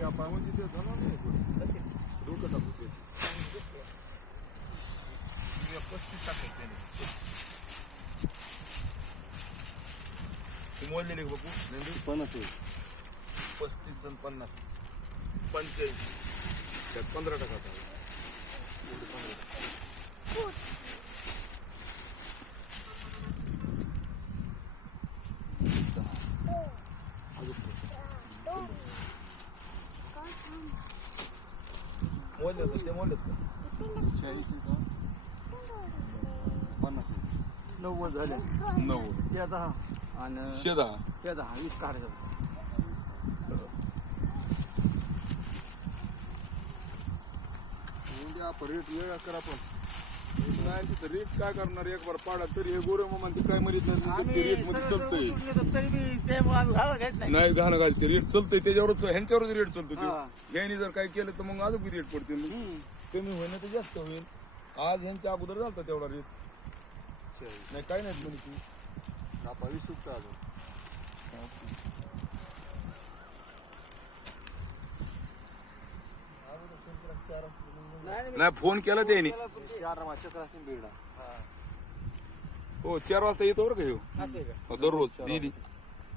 का बापू मेंदू पन्नास पस्तीस आणि पन्नास. पंच्याऐंशी त्यात पंधरा टक्का पंधरा टक्का. मोजले होते ते पन्नास नव्वद झाले. नव्वद. त्या दहा आणि शे दहा त्या दहा वीस काढायचं म्हणजे आपण रेट वेगळा करा पण नाही तिथं रेट काय करणार? एक बार पाडा तरी हे गोरे ते काय मरीत नाही रेटमध्ये चालतंय. नाही घाणं घालते रेट चालतंय त्याच्यावरच ह्यांच्यावरच रेट चालतो. यांनी जर काय केलं तर मग अजून रेट पडते मग. कमी होईन तर जास्त होईल आज ह्यांच्या अगोदर झालता तेवढा रेट नाही काय नाही म्हणे तू. नापा वीस सुटतं अजून. नाही फोन केला त्यांनी. चार मा चक्र असतील बेडा. हो चार वाजता येतो बरं का ह्यो असं आहे का? हो, दररोज दिली.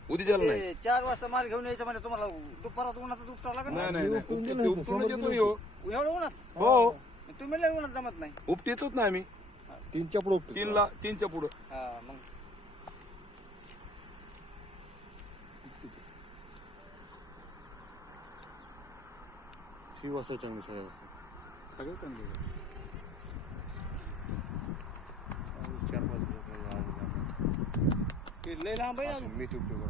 उद्या झालं नाही. ते चार वाजता माल घेऊन यायचं म्हणजे तुम्हाला दुपारात उन्हात उपटावं लागेल नाही ना नाही. नाही. उपटे- उपटूनच येतो ह्यो एवढं उन्हात? हो. तुम्ही लय उन्हात जमत नाही. उपट येतोच ना आम्ही. तीनच्या पुढे तीनला तीनच्या पुढं. हा मग. ही वाजता चांगली सगळ्या सगळं चांगलं आहे. Leyla hein. Mbaye